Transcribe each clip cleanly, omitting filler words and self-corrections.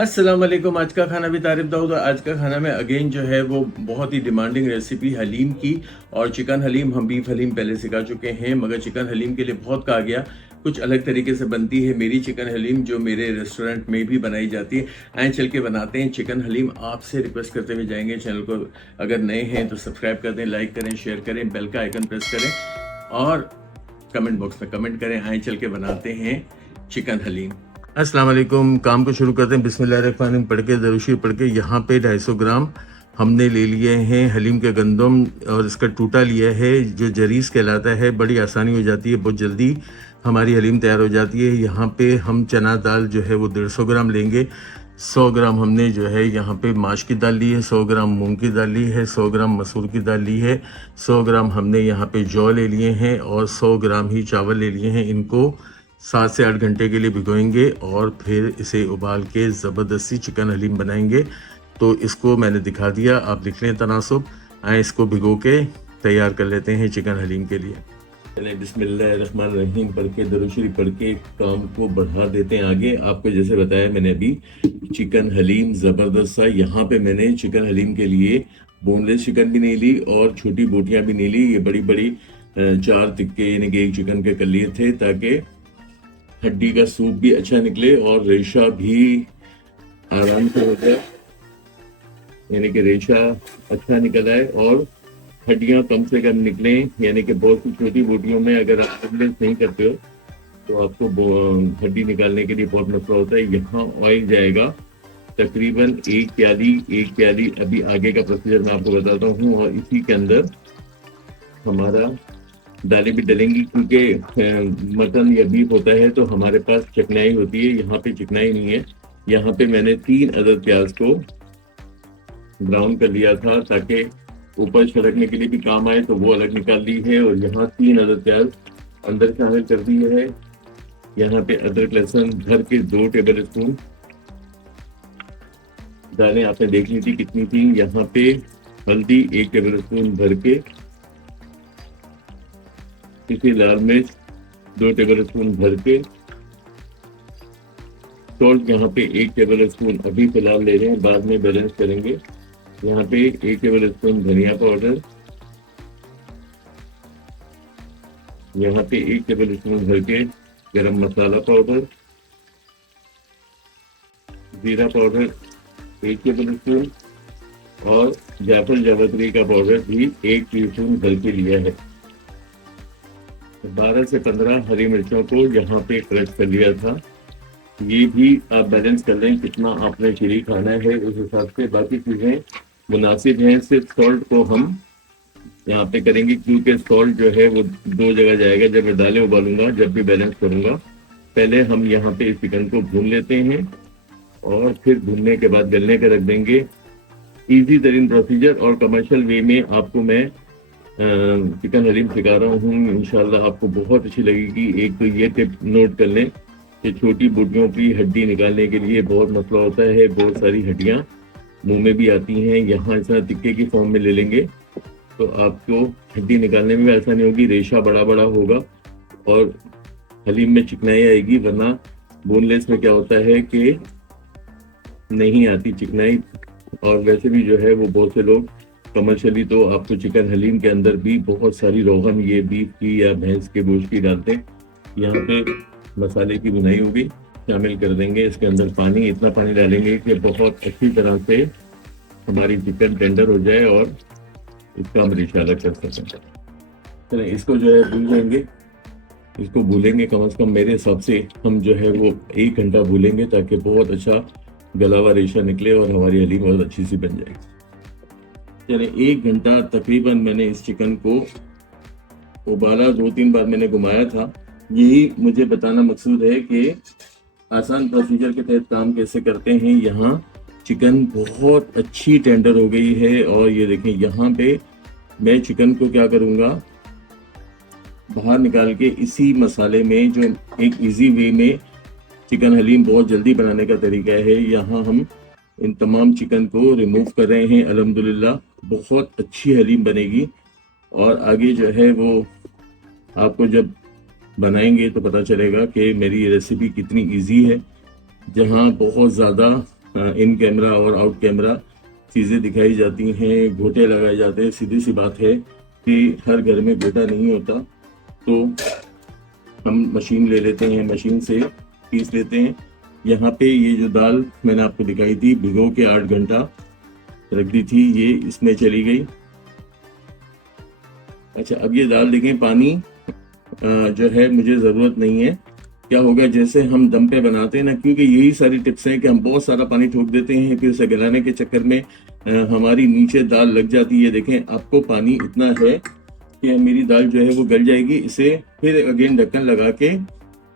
अस्सलाम वालेकुम। आज का खाना भी तारिफ दाऊद। आज का खाना में अगेन जो है वो बहुत ही डिमांडिंग रेसिपी हलीम की, और चिकन हलीम। हम बीफ हलीम पहले सिखा चुके हैं, मगर चिकन हलीम के लिए बहुत कहा गया। कुछ अलग तरीके से बनती है मेरी चिकन हलीम, जो मेरे रेस्टोरेंट में भी बनाई जाती है। आए चल के बनाते हैं चिकन हलीम। आपसे रिक्वेस्ट करते हुए जाएंगे, चैनल को अगर नए हैं तो सब्सक्राइब कर दें, लाइक करें, शेयर करें, बेल का आइकन प्रेस करें और कमेंट बॉक्स में कमेंट करें। आए चल के बनाते हैं चिकन हलीम। अस्सलाम वालेकुम। काम को शुरू करते हैं। बिस्मिल्लाहिर्रहमानिर्रहीम पढ़ के, दरूशी पढ़ के। यहाँ पे 250 ग्राम हमने ले लिए हैं हलीम के गंदम, और इसका टूटा लिया है जो जरीस कहलाता है। बड़ी आसानी हो जाती है, बहुत जल्दी हमारी हलीम तैयार हो जाती है। यहाँ पे हम चना दाल जो है वो 150 ग्राम लेंगे। 100 ग्राम हमने जो है यहाँ पे माश की दाल ली है, 100 ग्राम मूंग की दाल ली है, 100 ग्राम मसूर की दाल ली है, 100 ग्राम हमने यहाँ पे जौ ले लिए हैं, और 100 ग्राम ही चावल ले लिए हैं। इनको 7 से 8 घंटे के लिए भिगोएंगे और फिर इसे उबाल के ज़बरदस्ती चिकन हलीम बनाएंगे। तो इसको मैंने दिखा दिया, आप लिख लें तनासुब। आए इसको भिगो के तैयार कर लेते हैं चिकन हलीम के लिए। चले बिस्मिल्लाहिर्रहमानिर्रहीम पढ़ के, दरूद शरीफ पढ़ के काम को बढ़ा देते हैं आगे। आपको जैसे बताया मैंने अभी, चिकन हलीम ज़बरदस्त सा। यहाँ पे मैंने चिकन हलीम के लिए बोनलेस चिकन भी नहीं ली और छोटी बोटियां भी नहीं ली। ये बड़ी बड़ी 4 टिक्के यानी कि एक चिकन के कर लिए थे, ताकि हड्डी का सूप भी अच्छा निकले और रेशा भी आराम से हो जाए, यानी कि रेशा अच्छा निकल आए और हड्डियां कम से कम निकलें। यानी कि बहुत सी छोटी बोटियों में अगर आप बोनलेस नहीं करते हो तो आपको हड्डी निकालने के लिए बहुत मसला होता है। यहाँ ऑयल जाएगा तकरीबन 1 प्याली। अभी आगे का प्रोसीजर मैं आपको बताता हूँ। और इसी के अंदर हमारा दालें भी डलेंगी, क्योंकि मटन या बीफ होता है तो हमारे पास चिकनाई होती है। यहाँ पे चिकनाई नहीं है। यहाँ पे मैंने 3 अदद प्याज को ब्राउन कर लिया था ताकि ऊपर छिड़कने के लिए भी काम आए, तो वो अलग निकाल ली है। और यहाँ 3 अदद प्याज अंदर शामिल कर दिए है। यहाँ पे अदरक लहसुन भर के 2 टेबल स्पून। दालें आपने देख ली थी कितनी थी। यहाँ पे हल्दी 1 टेबल स्पून भर के, इसी लाल मिर्च 2 टेबल स्पून भर के, सॉल्ट यहाँ पे 1 टेबल स्पून अभी फिलहाल ले रहे हैं, बाद में बैलेंस करेंगे। यहाँ पे 1 टेबल स्पून धनिया पाउडर, यहाँ पे 1 टेबल स्पून भर के गरम मसाला पाउडर, जीरा पाउडर 1 टेबल स्पून, और जायफल जावित्री का पाउडर भी 1 टीस्पून भर के लिया है। 12 से 15 हरी मिर्चों को यहाँ पे क्रश कर लिया था। ये भी आप बैलेंस कर लें कितना आपने चिली खाना है, उस हिसाब से बाकी चीज़ें मुनासिब हैं। सिर्फ सॉल्ट को हम यहाँ पे करेंगे, क्योंकि सॉल्ट जो है वो 2 जगह जाएगा जब मैं दालें उबालूंगा, जब भी बैलेंस करूंगा। पहले हम यहाँ पे चिकन को भून लेते हैं और फिर भूनने के बाद गलने के रख देंगे। ईजी तरीन प्रोसीजर और कमर्शियल वे में आपको मैं चिकन हलीम सिखा रहा हूँ। इंशाल्लाह आपको बहुत अच्छी लगेगी। एक तो ये टिप नोट कर लें कि छोटी बोटियों की हड्डी निकालने के लिए बहुत मसला होता है। बहुत सारी हड्डियाँ मुंह में भी आती हैं। यहाँ इस तरह टिक्के की फॉर्म में ले लेंगे तो आपको हड्डी निकालने में भी आसानी होगी, रेशा बड़ा बड़ा होगा और हलीम में चिकनाई आएगी। वरना बोनलेस में क्या होता है कि नहीं आती चिकनाई। और वैसे भी जो है वो बहुत से लोग कमर्शियली तो आपको चिकन हलीम के अंदर भी बहुत सारी रोगन ये बीफ की या भैंस के गोश्त की डालते हैं। यहाँ पे मसाले की बुनाई होगी, शामिल कर देंगे। इसके अंदर पानी, इतना पानी डालेंगे कि बहुत अच्छी तरह से हमारी चिकन टेंडर हो जाए और इसका हम रेशा अलग कर सकें। चलें इसको जो है भून लेंगे। इसको भूलेंगे कम से कम मेरे हिसाब से हम जो है वो 1 घंटा भूलेंगे, ताकि बहुत अच्छा गला हुआ रेशा निकले और हमारी हलीम बहुत अच्छी सी बन जाएगी। चले 1 घंटा तकरीबन मैंने इस चिकन को उबाला, 2-3 बार मैंने घुमाया था। यही मुझे बताना मकसूद है कि आसान प्रोसीजर के तहत काम कैसे करते हैं। यहाँ चिकन बहुत अच्छी टेंडर हो गई है। और ये देखें, यहाँ पे मैं चिकन को क्या करूँगा, बाहर निकाल के इसी मसाले में, जो एक इजी वे में चिकन हलीम बहुत जल्दी बनाने का तरीका है, यहाँ हम इन तमाम चिकन को रिमूव कर रहे हैं। अल्हम्दुलिल्लाह बहुत अच्छी हलीम बनेगी। और आगे जो है वो आपको जब बनाएंगे तो पता चलेगा कि मेरी ये रेसिपी कितनी इजी है। जहाँ बहुत ज़्यादा इन कैमरा और आउट कैमरा चीज़ें दिखाई जाती हैं, घोटे लगाए जाते हैं। सीधी सी बात है कि हर घर में घोटा नहीं होता, तो हम मशीन ले लेते हैं, मशीन से पीस लेते हैं। यहाँ पे ये जो दाल मैंने आपको दिखाई थी, भिगो के 8 घंटा रख दी थी, ये इसमें चली गई। अच्छा, अब ये दाल देखें, पानी जो है मुझे ज़रूरत नहीं है। क्या होगा, जैसे हम दम पे बनाते हैं ना, क्योंकि यही सारी टिप्स हैं कि हम बहुत सारा पानी ठोक देते हैं, फिर उसे गलाने के चक्कर में हमारी नीचे दाल लग जाती है। देखें, आपको पानी इतना है कि मेरी दाल जो है वो गल जाएगी। इसे फिर अगेन ढक्कन लगा के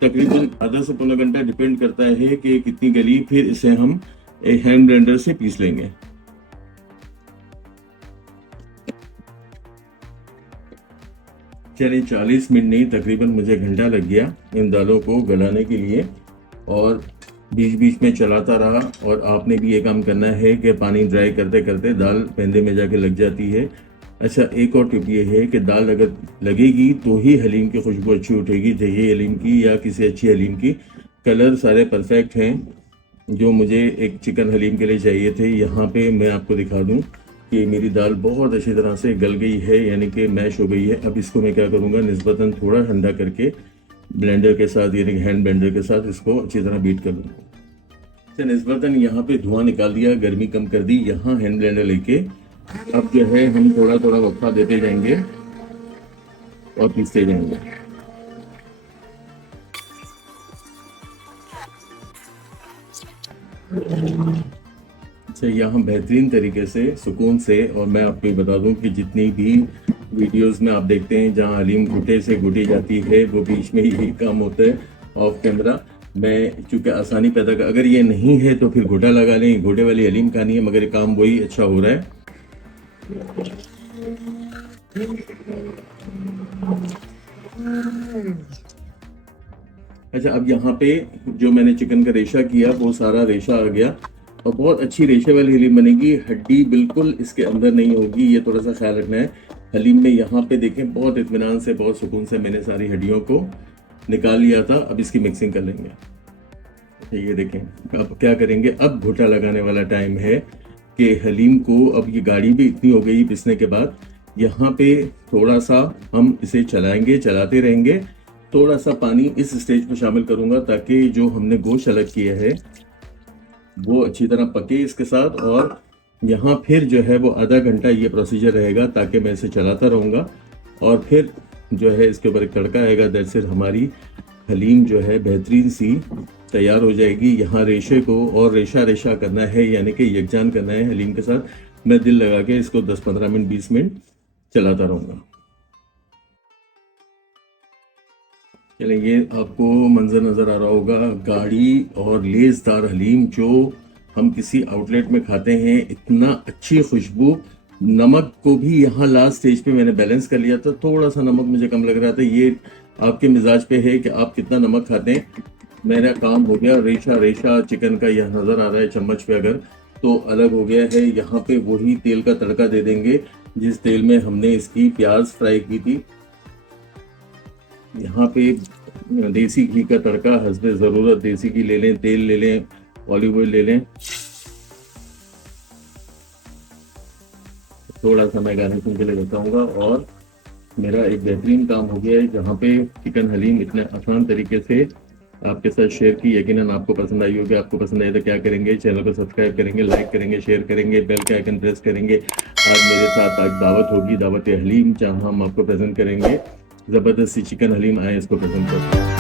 तकरीबन आधा से पौना घंटा, डिपेंड करता है कि कितनी गली, फिर इसे हम हैंड ब्लेंडर से पीस लेंगे। चलिए, 40 मिनट नहीं, तकरीबन मुझे घंटा लग गया इन दालों को गलाने के लिए, और बीच बीच में चलाता रहा। और आपने भी ये काम करना है कि पानी ड्राई करते करते दाल पेंदे में जाके लग जाती है। अच्छा, एक और टिप ये है कि दाल अगर लगेगी तो ही हलीम की खुशबू अच्छी उठेगी, दही हलीम की या किसी अच्छी हलीम की। कलर सारे परफेक्ट हैं जो मुझे एक चिकन हलीम के लिए चाहिए थे। यहाँ पे मैं आपको दिखा दूँ कि मेरी दाल बहुत अच्छी तरह से गल गई है, यानी कि मैश हो गई है। अब इसको मैं क्या करूँगा, निस्बतन थोड़ा ठंडा करके ब्लेंडर के साथ, यानी हैंड ब्लेंडर के साथ इसको अच्छी तरह बीट कर लूँगा। निस्बतन यहाँ पे धुआं निकाल दिया, गर्मी कम कर दी। यहाँ हैंड ब्लेंडर लेके अब जो है हम थोड़ा थोड़ा वक्फा देते जाएंगे और पीसते जाएंगे। अच्छा, यहाँ बेहतरीन तरीके से, सुकून से, और मैं आपको ये बता दूं कि जितनी भी वीडियोस में आप देखते हैं जहाँ हलीम घुटे से घुटी जाती है, वो बीच में यही काम होता है ऑफ कैमरा। मैं चूँकि आसानी पैदा कर, अगर ये नहीं है तो फिर घुटा लगा लें, घुटे वाली हलीम खानी है, मगर ये काम वही अच्छा हो रहा है। अच्छा, अब यहाँ पे जो मैंने चिकन का रेशा किया वो सारा रेशा आ गया, और बहुत अच्छी रेशे वाली हलीम बनेगी। हड्डी बिल्कुल इसके अंदर नहीं होगी, ये थोड़ा सा ख्याल रखना है हलीम में। यहाँ पे देखें, बहुत इत्मीनान से, बहुत सुकून से मैंने सारी हड्डियों को निकाल लिया था। अब इसकी मिक्सिंग कर लेंगे। ये देखें, अब क्या करेंगे, अब घुटा लगाने वाला टाइम है कि हलीम को, अब ये गाढ़ी भी इतनी हो गई पिसने के बाद, यहाँ पे थोड़ा सा हम इसे चलाएंगे, चलाते रहेंगे। थोड़ा सा पानी इस स्टेज पे शामिल करूँगा ताकि जो हमने गोश्त अलग किया है वो अच्छी तरह पके इसके साथ। और यहाँ फिर जो है वो आधा घंटा ये प्रोसीजर रहेगा, ताकि मैं इसे चलाता रहूँगा। और फिर जो है इसके ऊपर एक तड़का आएगा, दैट्स इट, हमारी हलीम जो है बेहतरीन सी तैयार हो जाएगी। यहाँ रेशे को और रेशा रेशा करना है, यानी कि यकजान करना है हलीम के साथ। मैं दिल लगा के इसको 10-15 मिनट, 20 मिनट चलाता रहूँगा। चलिए, ये आपको मंजर नज़र आ रहा होगा, गाढ़ी और लेसदार हलीम जो हम किसी आउटलेट में खाते हैं। इतना अच्छी खुशबू। नमक को भी यहाँ लास्ट स्टेज पे मैंने बैलेंस कर लिया था, थोड़ा सा नमक मुझे कम लग रहा था। ये आपके मिजाज पे है कि आप कितना नमक खाते हैं। मेरा काम हो गया। रेशा रेशा चिकन का यह नज़र आ रहा है चम्मच पे, अगर तो अलग हो गया है। यहाँ पे वही तेल का तड़का दे देंगे जिस तेल में हमने इसकी प्याज फ्राई की थी। यहाँ पे देसी घी का तड़का हस्बे ज़रूरत, देसी घी ले लें, तेल ले लें, ऑलिव ऑयल ले लें। थोड़ा सा मैं गार्निशिंग के लिए बताऊँगा। और मेरा एक बेहतरीन काम हो गया है, जहाँ पे चिकन हलीम इतने आसान तरीके से आपके साथ शेयर की। यकीनन आपको पसंद आई होगी। आपको पसंद आए तो क्या करेंगे, चैनल को सब्सक्राइब करेंगे, लाइक करेंगे, शेयर करेंगे, बेल का आइकन प्रेस करेंगे। आज मेरे साथ आज दावत होगी, दावत हलीम, जहाँ हम आपको प्रेजेंट करेंगे ज़बरदस्त सी चिकन हलीम। आए इसको प्रेजेंट करते हैं।